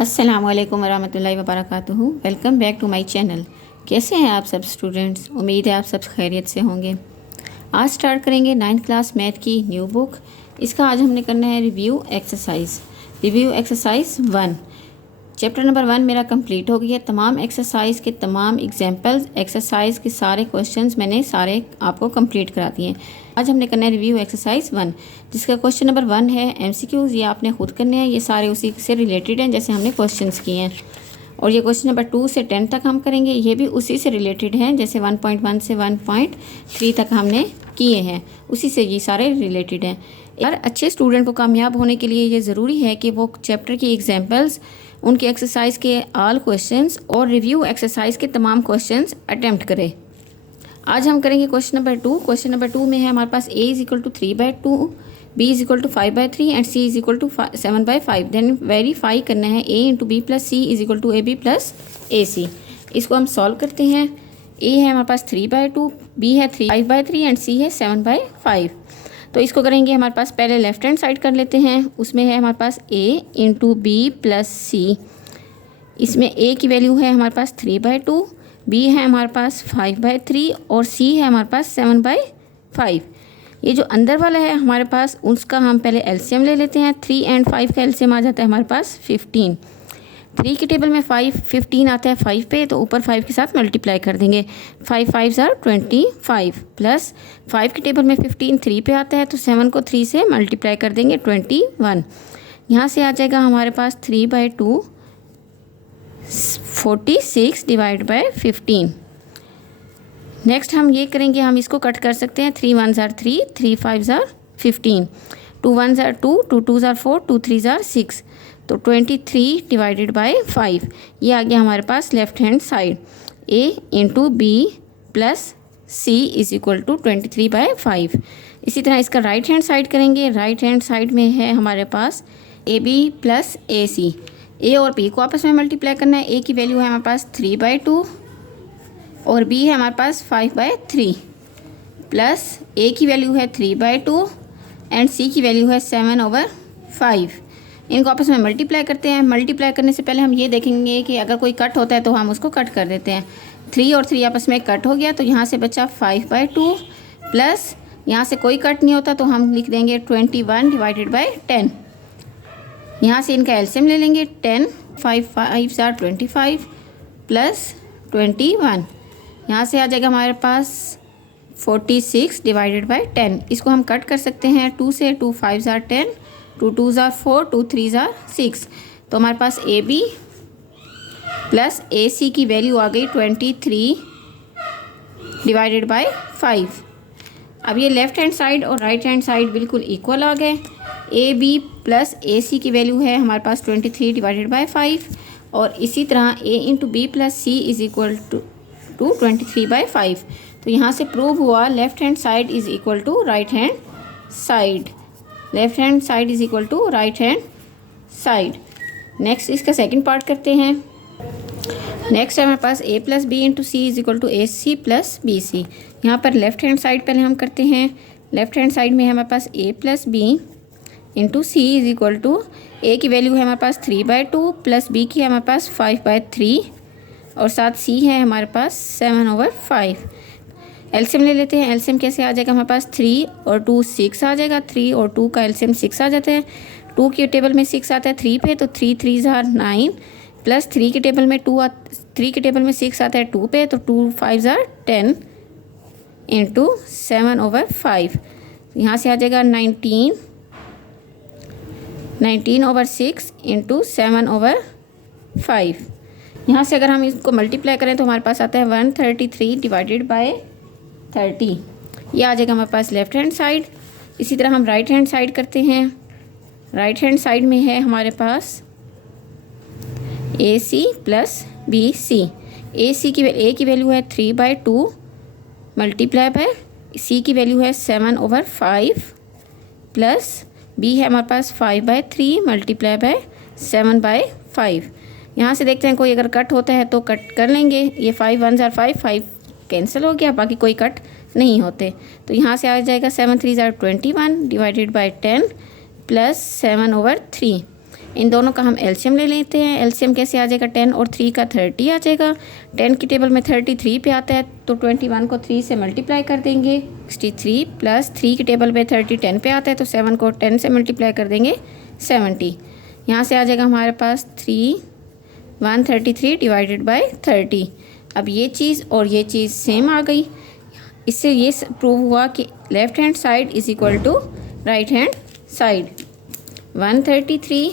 अस्सलामुअलैकुम वरहमतुल्लाहि वबरकातुहू। Welcome back to my channel. कैसे हैं आप सब स्टूडेंट्स? उम्मीद है आप सब खैरियत से होंगे। आज स्टार्ट करेंगे 9th क्लास मैथ की न्यू बुक। इसका आज हमने करना है रिव्यू एक्सरसाइज 1। चैप्टर नंबर 1 मेरा कंप्लीट हो गया। तमाम एक्सरसाइज के तमाम एग्जाम्पल्स, एक्सरसाइज के सारे क्वेश्चंस मैंने सारे आपको कंप्लीट करा दिए। आज हमने करना है रिव्यू एक्सरसाइज 1, जिसका क्वेश्चन नंबर 1 है एमसीक्यूज़। ये आपने खुद करने हैं, ये सारे उसी से रिलेटेड हैं जैसे हमने क्वेश्चंस किए हैं। और ये क्वेश्चन नंबर 2 से 10 तक हम करेंगे, ये भी उसी से रिलेटेड हैं जैसे 1.1 से 1.3 तक हमने किए हैं, उसी से ये सारे रिलेटेड हैं। यार अच्छे स्टूडेंट को कामयाब होने के लिए ये ज़रूरी है कि वो चैप्टर की एग्जाम्पल्स, उनके एक्सरसाइज के ऑल क्वेश्चंस और रिव्यू एक्सरसाइज के तमाम क्वेश्चंस अटेम्प्ट करें। आज हम करेंगे क्वेश्चन नंबर 2। क्वेश्चन नंबर 2 में है हमारे पास a = 3/2, b = 5/3 and c = 7/5। Then verify करना है a × b + c = ab + ac। इसको हम सॉल्व करते हैं। a है हमारे पास 3/2, b है 5/3 एंड c है 7/5। तो इसको करेंगे हमारे पास, पहले लेफ्ट हैंड साइड कर लेते हैं। उसमें है हमारे पास a × b + c। इसमें a की वैल्यू है हमारे पास 3/2, b है हमारे पास 5/3 और c है हमारे पास 7/5। ये जो अंदर वाला है हमारे पास, उसका हम पहले एलसीएम ले लेते हैं। 3 और 5 का एलसीएम आ जाता है हमारे पास 15। 3 के टेबल में 15 आता है 5 पे, तो ऊपर 5 के साथ मल्टीप्लाई कर देंगे। 5 5 = 25 प्लस 5 के टेबल में 15 3 पे आता है, तो 7 को 3 से मल्टीप्लाई कर देंगे 21। यहाँ से आ जाएगा हमारे पास 3/2 46 / 15। नेक्स्ट हम ये करेंगे, हम इसको कट कर सकते हैं। 3 1 = 3, 3 5 = 15, 2 1 = 2, 2 2 = 4, 2 3 = 6, तो 23 / 5। ये आ गया हमारे पास left hand side. a × b + c = 23/5। इसी तरह इसका राइट हैंड साइड करेंगे। राइट हैंड साइड में है हमारे पास ab + ac। a और b को आपस में मल्टीप्लाई करना है। a की वैल्यू है हमारे पास 3/2 और b है हमारे पास 5/3 प्लस a की वैल्यू है 3/2 एंड c की वैल्यू है 7/5। इनको आपस में मल्टीप्लाई करते हैं। मल्टीप्लाई करने से पहले हम ये देखेंगे कि अगर कोई कट होता है तो हम उसको कट कर देते हैं। 3 और 3 आपस में कट हो गया, तो यहाँ से बचा 5/2 प्लस यहाँ से कोई कट नहीं होता, तो हम लिख देंगे 21 / 10। यहाँ से इनका एलसीएम ले लेंगे। 10 5 5 = 25 प्लस 21। यहाँ से आ जाएगा हमारे पास 46 / 10। इसको हम कट कर सकते हैं 2 से। 2 5 = 10, 2 2 = 4, 2 3 = 6, तो हमारे पास AB + AC की वैल्यू आ गई 23 / 5। अब ये लेफ्ट हैंड साइड और राइट हैंड साइड बिल्कुल इक्वल आ गए। AB + AC की वैल्यू है हमारे पास 23 / 5 और इसी तरह a × b + c = 23/5। तो यहाँ से प्रूव हुआ left hand side is equal to right hand side. Left hand side is equal to right hand side. Next इसका सेकंड पार्ट करते हैं। नेक्स्ट है हमारे पास a + b × c = ac + bc। यहाँ पर लेफ्ट हैंड साइड पहले हम करते हैं। लेफ्ट हैंड साइड में है हमारे पास a + b × c = a की वैल्यू है हमारे पास 3/2 प्लस b की है हमारे पास 5/3 और साथ c है हमारे पास 7/5। एलसीएम ले लेते हैं। एलसीएम कैसे आ जाएगा हमारे पास? 3 और 2 6 आ जाएगा। 3 और 2 का एलसीएम 6 आ जाता है। 2 के टेबल में 6 आता है 3 पे, तो 3 3 = 9 प्लस 3 के टेबल में 6 आता है 2 पे, तो 2 5 = 10 × 7/5। यहाँ से आ जाएगा 19/6 × 7/5। यहाँ से अगर हम इसको मल्टीप्लाई करें तो हमारे पास आता है 133 / 30। ये आ जाएगा हमारे पास लेफ्ट हैंड साइड। इसी तरह हम राइट हैंड साइड करते हैं। राइट हैंड साइड में है हमारे पास AC + BC। A की वैल्यू है 3/2 मल्टीप्लाई बाय C की वैल्यू है 7/5 प्लस B है हमारे पास 5/3 मल्टीप्लाई बाय 7/5। यहाँ से देखते हैं कोई अगर कट होता है तो कट कर लेंगे। ये 5 1 = 5, 5 कैंसिल हो गया, बाकी कोई कट नहीं होते। तो यहाँ से आ जाएगा 7 3 = 21 / 10 प्लस 7/3। इन दोनों का हम एलसीएम ले लेते हैं। एलसीएम कैसे आ जाएगा, 10 और 3 का 30 आ जाएगा। 10 की टेबल में 33 पे आता है तो 21 को 3 से मल्टीप्लाई कर देंगे 63, प्लस 3 की टेबल में 30 10 पे आता है तो 7 को 10 से मल्टीप्लाई कर देंगे 70। यहाँ से आ जाएगा हमारे पास 133 डिवाइडेड बाय 30। अब ये चीज़ और ये चीज़ सेम आ गई। इससे ये प्रूव हुआ कि left hand side is equal to right hand side. 133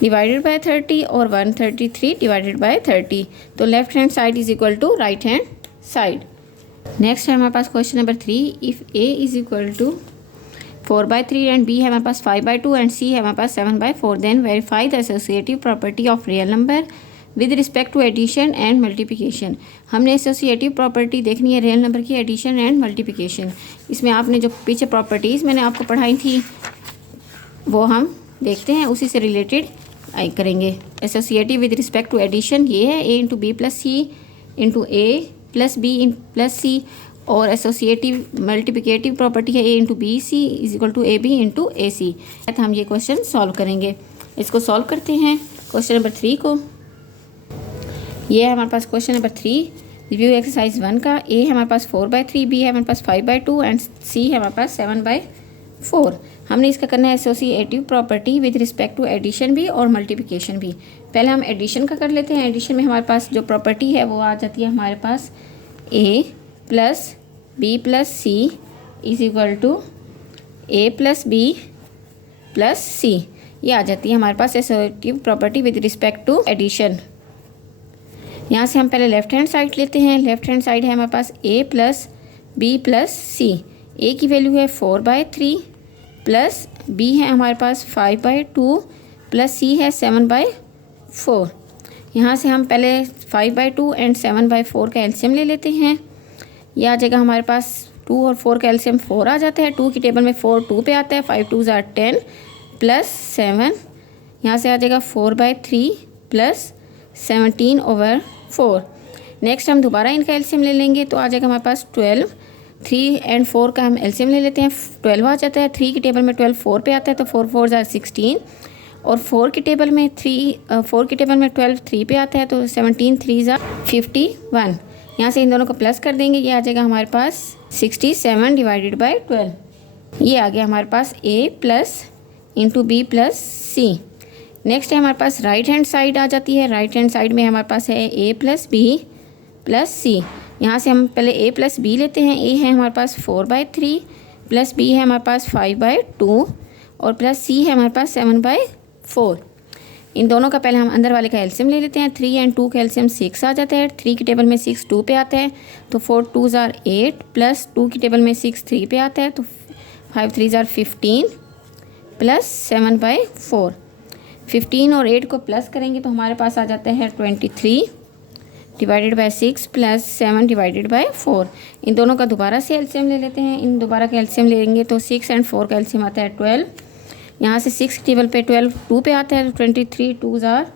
divided by 30 और 133 डिवाइडेड बाय 30, तो left hand side is equal to right hand side. Next है हमारे पास question number 3। If A is equal to 4/3 and B है हमारे पास 5/2 and C है हमारे पास 7/4, then verify the associative property of real number with respect to addition and multiplication. हमने एसोसिएटिव प्रॉपर्टी देखनी है रियल नंबर की, एडिशन एंड मल्टीप्लिकेशन। इसमें आपने जो पीछे प्रॉपर्टीज़ मैंने आपको पढ़ाई थी वो हम देखते हैं, उसी से रिलेटेड आई करेंगे। Associative with respect to addition ये है a into B plus C into A plus B plus C, और एसोसिएटिव मल्टीप्लिकेटिव प्रॉपर्टी है a into B C is equal to A B into A C. तो हम ये question solve करेंगे। इसको solve करते हैं क्वेश्चन नंबर 3 को। ये है हमारे पास क्वेश्चन नंबर 3 रिव्यू एक्सरसाइज 1 का। ए है हमारे पास 4/3, बी है हमारे पास 5/2 एंड सी है हमारे पास 7/4। हमने इसका करना है associative property with respect to addition भी और मल्टीप्लिकेशन भी। पहले हम एडिशन का कर लेते हैं। एडिशन में हमारे पास जो प्रॉपर्टी है वो आ जाती है हमारे पास A plus B plus C is equal to A plus B plus C. ये आ जाती है हमारे पास associative property with respect to addition. यहाँ से हम पहले लेफ्ट हैंड साइड लेते हैं। लेफ्ट हैंड साइड है हमारे पास a प्लस बी प्लस सी। ए की वैल्यू है 4/3 प्लस बी है हमारे पास 5/2 प्लस सी है 7/4। यहाँ से हम पहले 5/2 एंड 7/4 का एलसीएम ले लेते हैं। यह आ जाएगा हमारे पास 2 और 4 का एलसीएम 4 आ जाता है। 2 की टेबल में 4 2 पे आता है, 5 2 ज़ार 10 प्लस 7। यहाँ से आ जाएगा 4/3 प्लस 17/4। नेक्स्ट हम दोबारा इनका एलसीएम ले लेंगे तो आ जाएगा हमारे पास 12। 3 एंड 4 का हम एलसीएम ले लेते हैं, 12 आ जाता है। 3 की टेबल में 12 4 पे आता है तो 4 4 ज़ार 16, और 4 की टेबल में 12 3 पे आता है तो 17 3 ज़ार 51। यहाँ से इन दोनों को प्लस कर देंगे। ये आ जाएगा हमारे पास 67 डिवाइडेड बाय 12। ये आ गया हमारे पास a plus into B plus c. Next है हमारे पास राइट हैंड साइड आ जाती है। राइट हैंड साइड में हमारे पास है a प्लस बी प्लस सी। यहाँ से हम पहले a प्लस बी लेते हैं। a है हमारे पास 4/3 प्लस b है हमारे पास 5/2 और प्लस c है हमारे पास 7/4। इन दोनों का पहले हम अंदर वाले का एलसीएम ले लेते हैं। 3 एंड 2 का एलसीएम 6 आ जाता है। 3 की टेबल में 6 2 पे आता है तो 4 2 ज़ार 8 प्लस 2 की टेबल में 6 3 पे आता है तो 5 3 ज़ार 15 प्लस 7/4। 15 और 8 को प्लस करेंगे तो हमारे पास आ जाता है 23 divided by 6 plus 7 divided by 4। इन दोनों का दोबारा से एलसीएम ले लेते हैं। इन दोबारा का एलसीएम लेंगे तो 6 एंड 4 का एलसीएम आता है 12। यहाँ से 6 की टेबल पे 12 2 पे आता है तो 23 2 ज़ार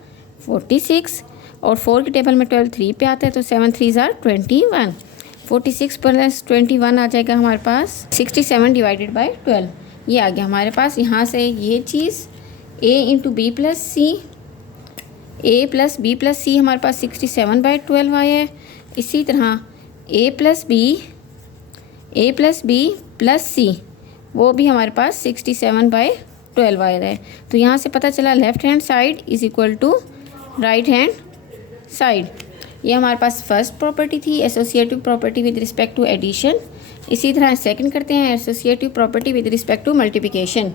46, और 4 की टेबल में 12 3 पे आता है तो 7 3 ज़ार 21। 46 प्लस 21 आ जाएगा हमारे पास 67 डिवाइडेड बाय 12। ये आ गया हमारे पास। यहाँ से ये चीज़ a into B plus C, a plus B plus C हमारे पास 67/12 आया है। इसी तरह a plus B plus C वो भी हमारे पास 67/12 आया है। तो यहाँ से पता चला left hand side is equal to right hand side. ये हमारे पास फर्स्ट प्रॉपर्टी थी, associative property with respect to addition. इसी तरह सेकंड करते हैं, associative property with respect to multiplication.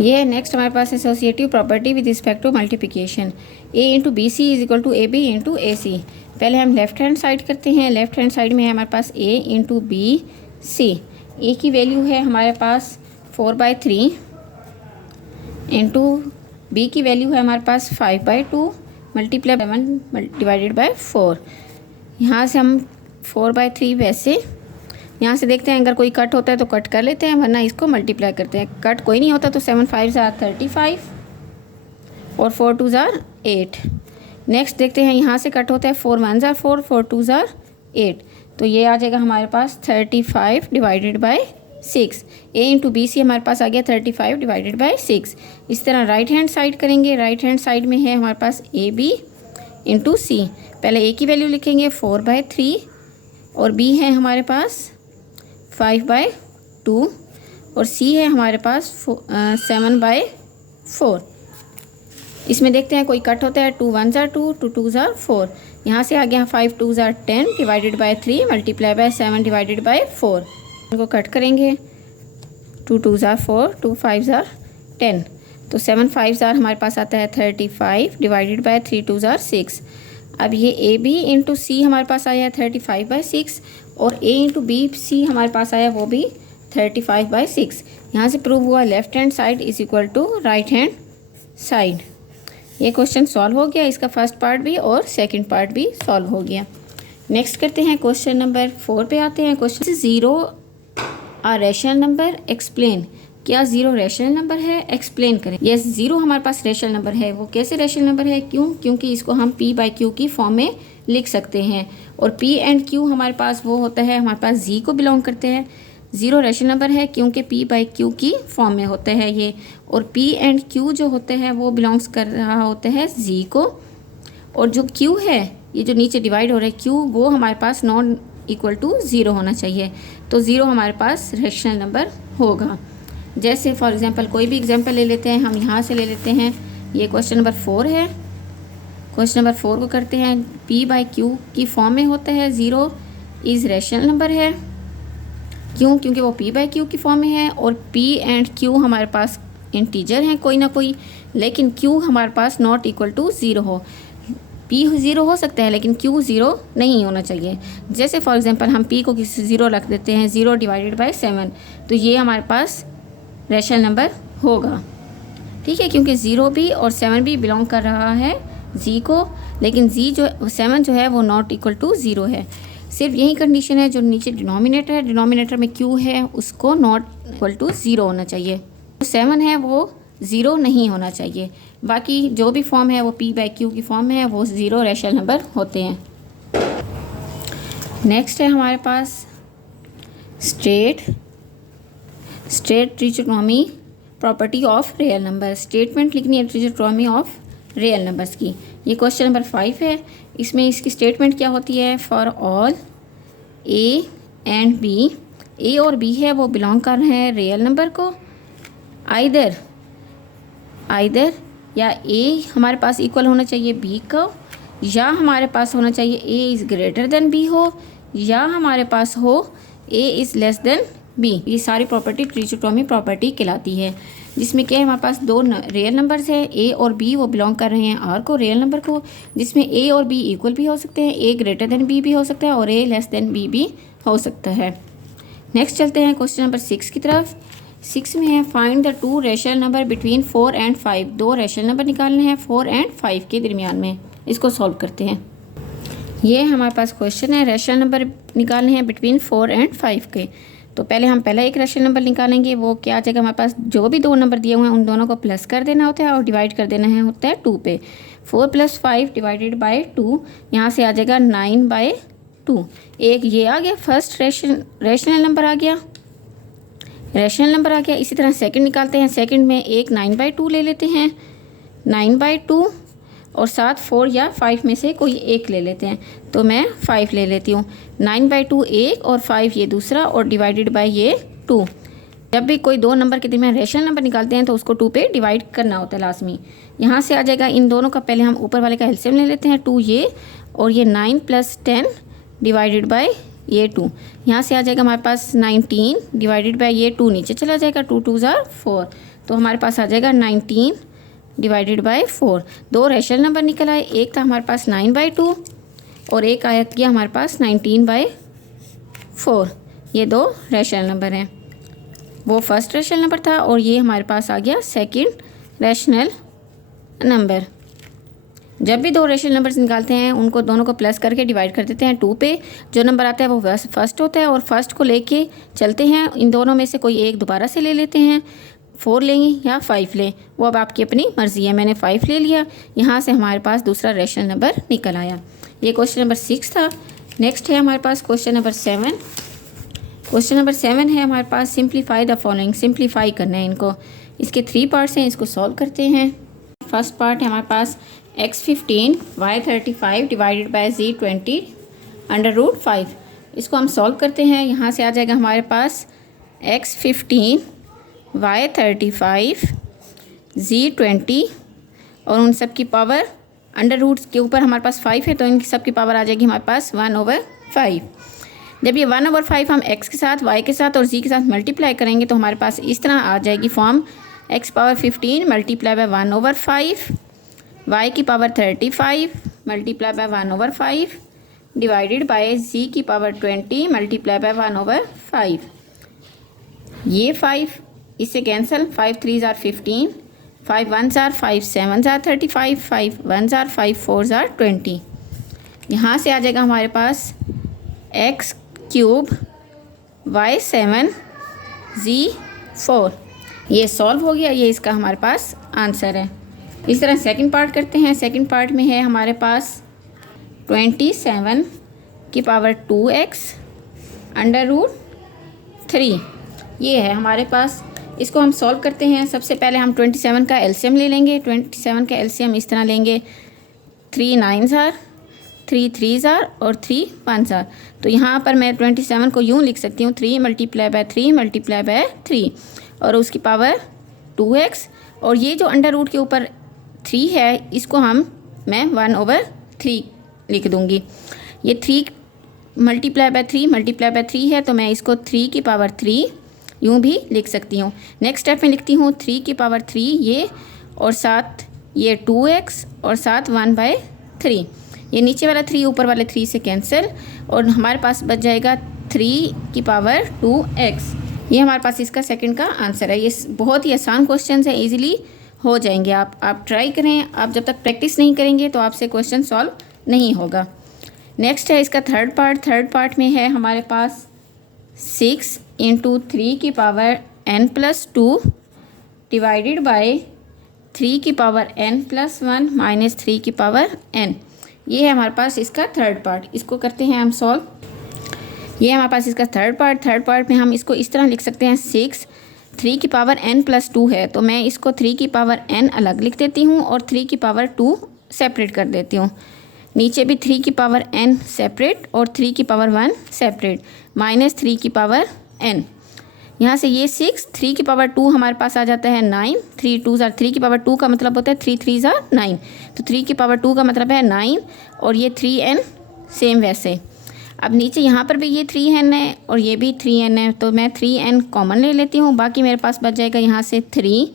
ये है नेक्स्ट हमारे पास associative property with respect to multiplication. a into B C is equal to A B into A C. पहले हम लेफ़्ट हैंड साइड करते हैं। लेफ़्ट हैंड साइड में है हमारे पास a इंटू बी सी। ए की वैल्यू है हमारे पास 4/3 इंटू बी की वैल्यू है हमारे पास 5/2 मल्टीप्लाई 7 डिवाइडेड बाय 4। यहाँ से हम 4/3 वैसे यहाँ से देखते हैं, अगर कोई कट होता है तो कट कर लेते हैं, वरना इसको मल्टीप्लाई करते हैं। कट कोई नहीं होता तो 7 5 ज़ार 35 और 4 2 ज़ार 8। नेक्स्ट देखते हैं, यहाँ से कट होता है 4 1 ज़ार 4 4 2 ज़ार 8, तो ये आ जाएगा हमारे पास 35 divided by 6। A into B c हमारे पास आ गया 35 डिवाइडेड बाई 6। इस तरह राइट हैंड साइड करेंगे, राइट हैंड साइड में है हमारे पास ए बी इंटू सी। पहले ए की वैल्यू लिखेंगे 4/3 और बी है हमारे पास 5/2 और सी है हमारे पास 7/4। इसमें देखते हैं कोई कट होता है, 2 1 ज़ा 2, 2 2 ज़ा 4। यहाँ से आ गया 5 2 ज़ा 10 divided by 3 multiply by 7 divided by 4। इनको कट करेंगे, 2 2 ज़ा 4, 2 5 ज़ा 10, तो 7 5 ज़ा हमारे पास आता है 35 डिवाइडेड बाई 3 2 ज़ा 6। अब ये ए बी इंटू सी हमारे पास आया है 35/6 और ए इंटू बी सी हमारे पास आया वो भी 35/6। यहाँ से प्रूव हुआ left hand side is equal to right hand side. ये क्वेश्चन सॉल्व हो गया, इसका फर्स्ट पार्ट भी और सेकंड पार्ट भी सॉल्व हो गया। नेक्स्ट करते हैं क्वेश्चन नंबर 4 पे आते हैं। क्वेश्चन 0 आ रैशनल नंबर, एक्सप्लेन। क्या 0 रैशनल नंबर है, एक्सप्लेन करें। यस, 0 हमारे पास रैशनल नंबर है। वो कैसे रैशनल नंबर है, क्यों? क्योंकि इसको हम p/q की फॉर्म में लिख सकते हैं और p एंड q हमारे पास वो होता है, हमारे पास z को बिलोंग करते हैं। 0 रैशनल नंबर है क्योंकि p/q की फॉर्म में होता है ये, और p एंड q जो होते हैं वो बिलोंग्स कर रहा होता है z को, और जो q है ये जो नीचे डिवाइड हो रहा है q, वो हमारे पास नॉट इक्वल टू 0 होना चाहिए। तो 0 हमारे पास रैशनल नंबर होगा। जैसे फॉर एग्जांपल कोई भी एग्जांपल ले लेते हैं, हम यहाँ से ले लेते हैं, ये क्वेश्चन नंबर 4 है। क्वेश्चन नंबर 4 को करते हैं, p/q की फॉर्म में होता है, 0 इज़ रैशनल नंबर है। क्यों? क्योंकि वो p/q की फॉर्म में है और p एंड q हमारे पास इंटीजर हैं कोई ना कोई, लेकिन q हमारे पास नॉट इक्वल टू 0 हो। p 0 हो सकता है लेकिन q 0 नहीं होना चाहिए। जैसे फॉर एग्जांपल हम p को किसी 0 रख देते हैं, 0 डिवाइडेड बाई 7, तो ये हमारे पास रैशनल नंबर होगा। ठीक है, क्योंकि 0 भी और 7 भी बिलोंग कर रहा है z को, लेकिन z जो 7 जो है वो नॉट इक्वल टू 0 है। सिर्फ यही कंडीशन है, जो नीचे डिनोमिनेटर है, डिनोमिनेटर में q है, उसको नॉट इक्वल टू 0 होना चाहिए। 7 है वो 0 नहीं होना चाहिए। बाकी जो भी फॉर्म है वो p/q की फॉर्म में है, वो 0 रैशनल नंबर होते हैं। नेक्स्ट है हमारे पास state trigonometry property of real number. Statement लिखनी है ट्रिगोनोमेट्री ऑफ रियल नंबर्स की। ये क्वेश्चन नंबर 5 है। इसमें इसकी स्टेटमेंट क्या होती है, for all A and B, A और बी है वो बिलोंग कर रहे हैं रियल नंबर को, आइदर या ए हमारे पास इक्वल होना चाहिए बी को, या हमारे पास होना चाहिए a is greater than b हो, या हमारे पास हो a is less than b. ये सारी प्रॉपर्टी ट्रिगोनोमेट्री प्रॉपर्टी कहलाती है, जिसमें क्या है, हमारे पास 2 रियल नंबर्स है, ए और बी, वो बिलोंग कर रहे हैं आर को, रियल नंबर को, जिसमें ए और बी इक्वल भी हो सकते हैं, ए ग्रेटर देन बी भी हो सकता है और ए लेस देन बी भी हो सकता है। नेक्स्ट चलते हैं क्वेश्चन नंबर 6 की तरफ। 6 में है, find the 2 rational number between 4 and 5। 2 rational number निकालने हैं 4 एंड 5 के दरमियान में। इसको सॉल्व करते हैं। ये हमारे पास क्वेश्चन है, रैशनल नंबर निकालने हैं बिटवीन 4 एंड 5 के। तो पहले हम पहला एक रैशनल नंबर निकालेंगे। वो क्या आ जाएगा, हमारे पास जो भी 2 नंबर दिए हुए हैं उन दोनों को प्लस कर देना होता है और डिवाइड कर देना है होता है 2 पे। 4 + 5 डिवाइडेड बाई 2, यहाँ से आ जाएगा 9/2। एक ये आ गया, फर्स्ट रैशनल नंबर आ गया, इसी तरह सेकंड निकालते हैं। सेकंड में एक 9/2 ले लेते हैं, 9/2 और साथ 4 या 5 में से कोई एक ले लेते हैं। तो मैं 5 ले लेती हूँ। 9/2 एक और 5 ये दूसरा, और डिवाइडेड बाय ये 2। जब भी कोई 2 नंबर के दरमियान रैशनल नंबर निकालते हैं तो उसको 2 पे डिवाइड करना होता है लाजमी। यहाँ से आ जाएगा इन दोनों का, पहले हम ऊपर वाले का एलसीएम ले लेते हैं, 2 ये और ये 9 + 10 डिवाइडेड बाय ये 2। यहाँ से आ जाएगा हमारे पास 19 डिवाइडेड बाय ये 2 नीचे चला जाएगा, 2 2 ज़ा 4, तो हमारे पास आ जाएगा 19 डिवाइडेड बाय 4। 2 रैशनल नंबर निकल आए, एक था हमारे पास 9/2 और एक आया किया हमारे पास 19/4। ये 2 रैशनल नंबर हैं। वो फर्स्ट रैशनल नंबर था और ये हमारे पास आ गया सेकंड रैशनल नंबर। जब भी 2 रैशनल नंबर्स निकालते हैं उनको दोनों को प्लस करके डिवाइड कर देते हैं 2 पे। जो नंबर आता है वो फर्स्ट होता है और फर्स्ट को लेके चलते हैं। इन दोनों में से कोई एक दोबारा से ले लेते हैं, 4 लेंगे या 5 लें, वो अब आपकी अपनी मर्ज़ी है। मैंने 5 ले लिया, यहाँ से हमारे पास दूसरा रैशनल नंबर निकल आया। ये क्वेश्चन नंबर 6 था। नेक्स्ट है हमारे पास क्वेश्चन नंबर 7। क्वेश्चन नंबर 7 है हमारे पास, सिंप्लीफाई द फॉलोइंग। सिंप्लीफाई करना है इनको। इसके 3 पार्ट्स हैं, इसको सॉल्व करते हैं। फर्स्ट पार्ट है हमारे पास x15 y35 divided by z20 √5। इसको हम सॉल्व करते हैं। यहाँ से आ जाएगा हमारे पास x15 y35 z20 और उन सब की पावर अंडर रूट के ऊपर हमारे पास 5 है, तो इन सब की पावर आ जाएगी हमारे पास 1/5। जब ये 1/5 हम x के साथ, y के साथ और z के साथ मल्टीप्लाई करेंगे तो हमारे पास इस तरह आ जाएगी form x power 15 multiply by 1/5, y की power 35 multiply by 1/5 divided by z की पावर 20 मल्टीप्लाई बाय 1/5। ये 5 इससे cancel, 5 3s are 15, 5 1s are 5 7s are 35, 5 1s are 5 4s are 20। यहाँ से आ जाएगा हमारे पास x क्यूब y7 z4। ये सॉल्व हो गया, ये इसका हमारे पास आंसर है। इस तरह सेकंड पार्ट करते हैं। सेकंड पार्ट में है हमारे पास 27 की पावर 2x अंडर रूट 3। ये है हमारे पास। इसको हम सॉल्व करते हैं। सबसे पहले हम 27 का एलसीएम ले लेंगे। 27 का एलसीएम इस तरह लेंगे, 3 9s आर, 3 3s आर और 3 1s आर। तो यहाँ पर मैं 27 को यूँ लिख सकती हूँ, 3 मल्टीप्लाई बाय 3 मल्टीप्लाई बाय 3 और उसकी पावर 2x। और ये जो अंडर रूट के ऊपर 3 है, इसको मैं 1/3 लिख दूँगी। ये 3 मल्टीप्लाई बाय 3 मल्टीप्लाई बाय 3 है, तो मैं इसको 3 की पावर 3 यूँ भी लिख सकती हूँ। नेक्स्ट स्टेप में लिखती हूँ 3 की पावर 3 ये, और साथ ये 2x और साथ 1/3। ये नीचे वाला 3 ऊपर वाले 3 से कैंसिल और हमारे पास बच जाएगा 3 की पावर 2x। ये हमारे पास इसका सेकंड का आंसर है। ये बहुत ही आसान क्वेश्चन है, इजीली हो जाएंगे। आप ट्राई करें। आप जब तक प्रैक्टिस नहीं करेंगे तो आपसे क्वेश्चन सॉल्व नहीं होगा। नेक्स्ट है इसका थर्ड पार्ट। थर्ड पार्ट में है हमारे पास 6 × 3 की पावर n+2 डिवाइडेड बाय 3 की पावर n+1 माइनस 3 की पावर n। ये है हमारे पास इसका थर्ड पार्ट। इसको करते हैं हम सॉल्व। ये हमारे पास इसका थर्ड पार्ट। थर्ड पार्ट में हम इसको इस तरह लिख सकते हैं, 6 3 की पावर n+2 है, तो मैं इसको 3 की पावर n अलग लिख देती हूँ और 3 की पावर 2 सेपरेट कर देती हूँ। नीचे भी 3 की पावर n सेपरेट और 3 की पावर 1 सेपरेट माइनस 3 की पावर n। यहाँ से ये 6 3 की पावर 2 हमारे पास आ जाता है 9, 3 2s आर 3 की पावर 2 का मतलब होता है 3 3s आर 9, तो 3 की पावर 2 का मतलब है 9 और ये 3n सेम वैसे। अब नीचे यहाँ पर भी ये 3n है और ये भी 3n है, तो मैं 3n कॉमन ले लेती हूँ। बाकी मेरे पास बच जाएगा यहाँ से 3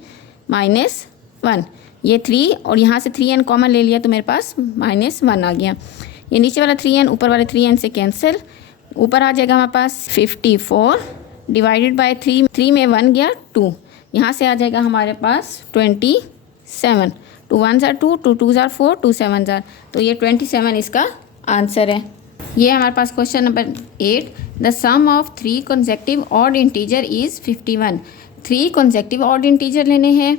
माइनस 1, ये 3 और यहाँ से 3n कॉमन ले लिया तो मेरे पास -1 आ गया। ये नीचे वाला 3n ऊपर वाले 3n से कैंसिल, ऊपर आ जाएगा हमारे पास 54 डिवाइडेड बाय 3 में 1 गया 2, यहाँ से आ जाएगा हमारे पास 27। 2 1s are 2, 2 2s are 4, 2 7s are, तो ये 27 इसका आंसर है। ये हमारे पास question number 8। The sum of 3 consecutive odd integer is 51। 3 consecutive odd integer लेने हैं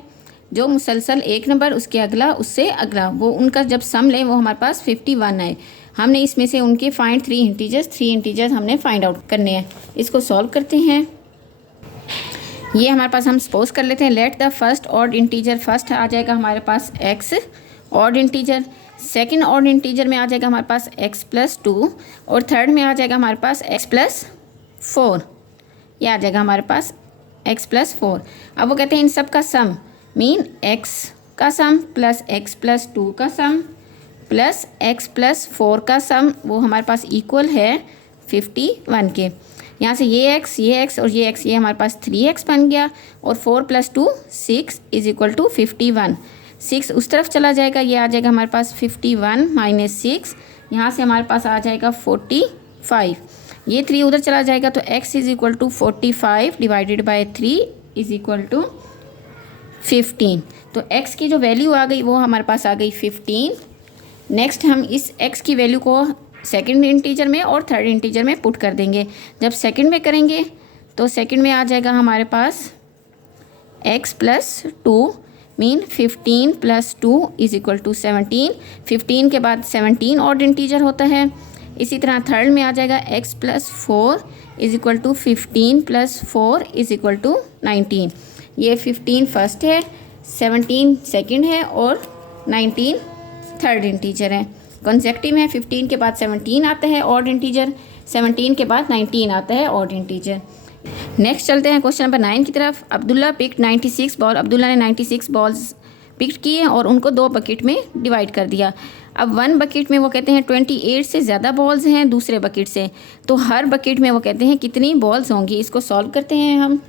जो मुसलसल एक नंबर उसके अगला उससे अगला, वो उनका जब सम लें वो हमारे पास 51 आए। हमने इसमें से उनके फाइंड 3 इंटीजर्स हमने फाइंड आउट करने हैं। इसको सॉल्व करते हैं। ये हमारे पास हम सपोज कर लेते हैं, let the first odd integer, first आ जाएगा हमारे पास x odd integer, second odd integer में आ जाएगा हमारे पास x+2 और थर्ड में आ जाएगा हमारे पास x+4। ये आ जाएगा हमारे पास x+4। अब वो कहते हैं इन सब का सम मीन x का सम प्लस x+2 का सम प्लस x+4 का सम, वो हमारे पास इक्वल है 51 के। यहाँ से ये x और ये x, ये हमारे पास 3x बन गया और 4 + 2 6 = 51। 6 उस तरफ चला जाएगा, ये आ जाएगा हमारे पास 51 माइनस 6, यहाँ से हमारे पास आ जाएगा 45। ये 3 उधर चला जाएगा तो x = 45 डिवाइडेड बाय 3 = 15। तो x की जो वैल्यू आ गई वो हमारे पास आ गई 15। नेक्स्ट हम इस x की वैल्यू को सेकंड इंटीजर में और थर्ड इंटीजर में पुट कर देंगे। जब सेकंड में करेंगे तो सेकंड में आ जाएगा हमारे पास x+2 मीन 15 + 2 = 17। 15 के बाद 17 ऑड इंटीजर होता है। इसी तरह थर्ड में आ जाएगा x plus 4 is equal to 15 plus 4 is equal to 19। ये 15 फर्स्ट है, 17 सेकंड है और 19 थर्ड इंटीजर है। कंसेक्टिव है, 15 के बाद 17 आता है ऑड इंटीजर, 17 के बाद 19 आता है ऑड इंटीजर। नेक्स्ट चलते हैं क्वेश्चन नंबर 9 की तरफ। अब्दुल्ला पिक्ड 96 बॉल, अब्दुल्ला ने 96 बॉल्स पिक किए और उनको 2 बकेट में डिवाइड कर दिया। अब 1 बकेट में वो कहते हैं 28 से ज़्यादा बॉल्स हैं दूसरे बकेट से, तो हर बकेट में वो कहते हैं कितनी बॉल्स होंगी। इसको सॉल्व करते हैं हम।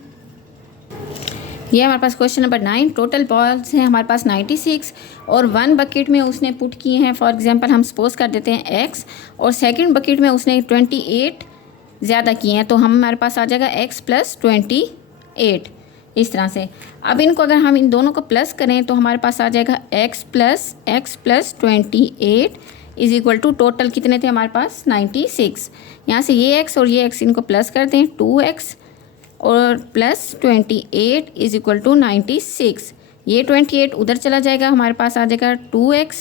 ये हमारे पास क्वेश्चन नंबर 9। टोटल बॉल्स हैं हमारे पास 96 और 1 बकेट में उसने पुट किए हैं, फॉर एग्जांपल हम सपोज कर देते हैं x, और सेकंड बकेट में उसने 28 ज़्यादा किए हैं, तो हमारे पास आ जाएगा x प्लस 28 इस तरह से। अब इनको अगर हम इन दोनों को प्लस करें तो हमारे पास आ जाएगा x plus 28 is equal to total कितने थे हमारे पास 96। यहाँ से ये x और ये x इनको प्लस करते हैं 2x और प्लस 28 इज इक्वल टू 96। ये 28 उधर चला जाएगा, हमारे पास आ जाएगा 2x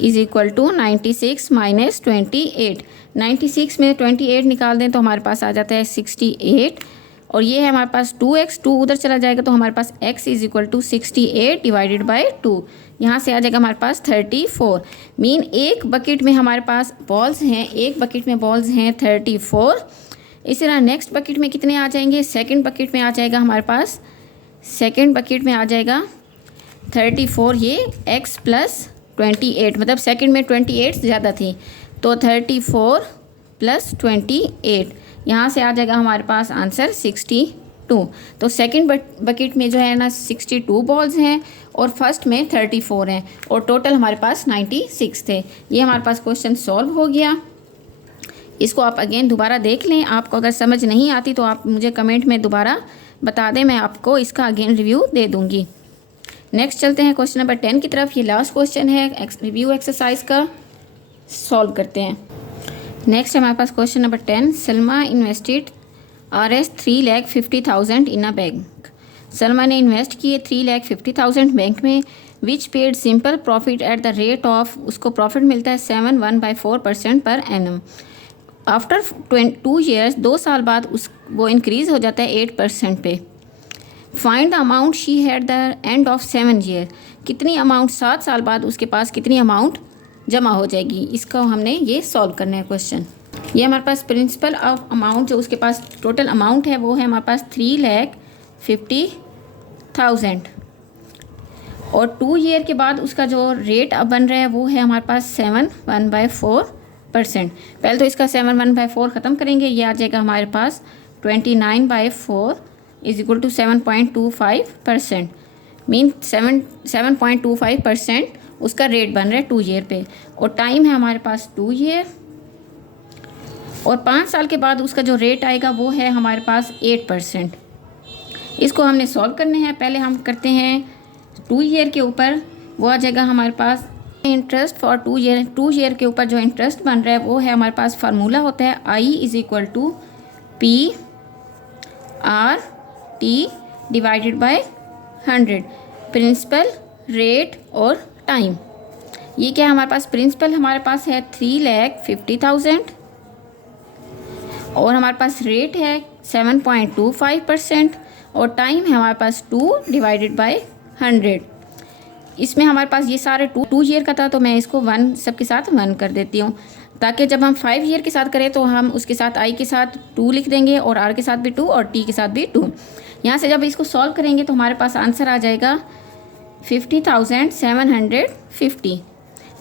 is equal to 96 minus 28। 96 में 28 निकाल दें तो हमारे पास आ जाता है 68 और ये है हमारे पास 2x, 2 उधर चला जाएगा तो हमारे पास x is equal to 68 divided by 2। यहाँ से आ जाएगा हमारे पास 34। मीन एक बकेट में हमारे पास बॉल्स हैं, एक बकेट में बॉल्स हैं 34। इसी तरह नेक्स्ट बकेट में कितने आ जाएंगे, सेकंड बकेट में आ जाएगा हमारे पास, सेकंड बकेट में आ जाएगा 34, ये x प्लस 28, मतलब सेकंड में 28 ज़्यादा थी तो 34 प्लस 28, यहाँ से आ जाएगा हमारे पास आंसर 62। तो सेकंड बकेट में जो है ना 62 बॉल्स हैं और फर्स्ट में 34 हैं और टोटल हमारे पास 96 थे। ये हमारे पास क्वेश्चन सॉल्व हो गया। इसको आप अगेन दोबारा देख लें, आपको अगर समझ नहीं आती तो आप मुझे कमेंट में दोबारा बता दें, मैं आपको इसका अगेन रिव्यू दे दूँगी। नेक्स्ट चलते हैं क्वेश्चन नंबर 10 की तरफ। ये लास्ट क्वेश्चन है रिव्यू एक्सरसाइज का, सॉल्व करते हैं। नेक्स्ट हमारे पास question number 10। Salma invested Rs 3,50,000 in a bank. Salma ने इन्वेस्ट किए 3,50,000 बैंक में, which paid simple profit at the rate of, उसको प्रॉफिट मिलता है 7.1/4% पर एनम। आफ्टर 2 ईयर्स, 2 साल बाद वो इंक्रीज़ हो जाता है 8% पे। Find the amount she had the end of 7 year. कितनी अमाउंट 7 साल बाद उसके पास कितनी अमाउंट जमा हो जाएगी, इसका हमने ये सॉल्व करना है क्वेश्चन। ये हमारे पास प्रिंसिपल ऑफ अमाउंट, जो उसके पास टोटल अमाउंट है वो है हमारे पास 3,50,000 और 2 ईयर के बाद उसका जो रेट अब बन रहा है वो है हमारे पास 7.1/4%। पहले तो इसका 7.1/4 ख़त्म करेंगे, ये आ जाएगा हमारे पास 29/4 इज इक्वल टू 7.25%। मीन 7.25% उसका रेट बन रहा है 2 ईयर पे और टाइम है हमारे पास 2 ईयर और 5 साल के बाद उसका जो रेट आएगा वो है हमारे पास 8%। इसको हमने सॉल्व करने हैं। पहले हम करते हैं 2 ईयर के ऊपर, वो आ जाएगा हमारे पास इंटरेस्ट फॉर 2 ईयर। 2 ईयर के ऊपर जो इंटरेस्ट बन रहा है वो है हमारे पास फार्मूला होता है I is equal to PR/T divided by 100, principal, rate और टाइम। ये क्या है हमारे पास, प्रिंसिपल हमारे पास है 3,50,000 और हमारे पास रेट है 7.25% और टाइम है हमारे पास 2 डिवाइडेड बाय 100। इसमें हमारे पास ये सारे 2 ईयर का था तो मैं इसको 1 सबके साथ 1 कर देती हूँ, ताकि जब हम 5 ईयर के साथ करें तो हम उसके साथ I के साथ 2 लिख देंगे और R के साथ भी 2 और T के साथ भी 2। यहाँ से जब इसको सॉल्व करेंगे तो हमारे पास आंसर आ जाएगा 50,750।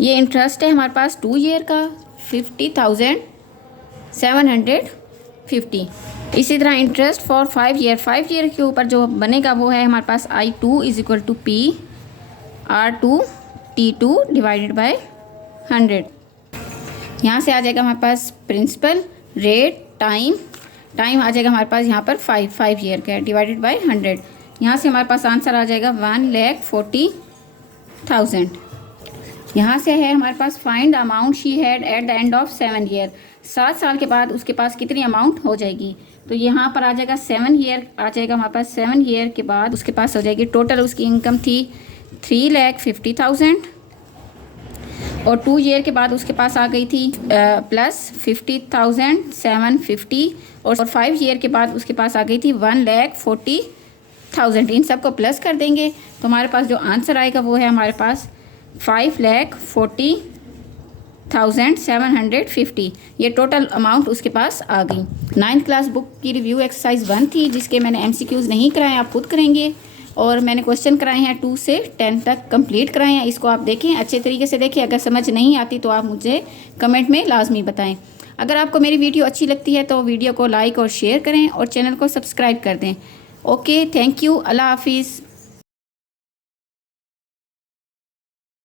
ये इंटरेस्ट है हमारे पास 2 ईयर का 50,750। इसी तरह इंटरेस्ट फॉर 5 ईयर, 5 ईयर के ऊपर जो बनेगा वो है हमारे पास I2 is equal to PR/T2 divided by 100। यहाँ से आ जाएगा हमारे पास प्रिंसिपल, रेट, टाइम आ जाएगा हमारे पास यहाँ पर 5 ईयर का है डिवाइडेड बाय 100। यहाँ से हमारे पास आंसर आ जाएगा 1,40,000। यहाँ से है हमारे पास find the amount she had at the end of 7 year. 7 साल के बाद उसके पास कितनी अमाउंट हो जाएगी, तो यहाँ पर आ जाएगा 7 ईयर आ जाएगा हमारे पास। 7 ईयर के बाद उसके पास हो जाएगी, टोटल उसकी इनकम थी 3,50,000 और 2 ईयर के बाद उसके पास आ गई थी प्लस 50,750 और 5 ईयर के बाद उसके पास आ गई थी 1,40,000। इन सब को प्लस कर देंगे तो हमारे पास जो आंसर आएगा वो है हमारे पास 5,40,750। ये टोटल अमाउंट उसके पास आ गई। 9th क्लास बुक की रिव्यू एक्सरसाइज 1 थी, जिसके मैंने MCQs नहीं कराए, आप खुद करेंगे। और मैंने क्वेश्चन कराए हैं 2 से 10 तक कंप्लीट कराए हैं। इसको आप देखें, अच्छे तरीके से देखें। अगर समझ नहीं आती तो आप मुझे कमेंट में लाजमी बताएं। अगर आपको मेरी वीडियो अच्छी लगती है तो वीडियो को लाइक और शेयर करें और चैनल को सब्सक्राइब कर दें। ओके, थैंक यू, अल्लाह हाफिज़।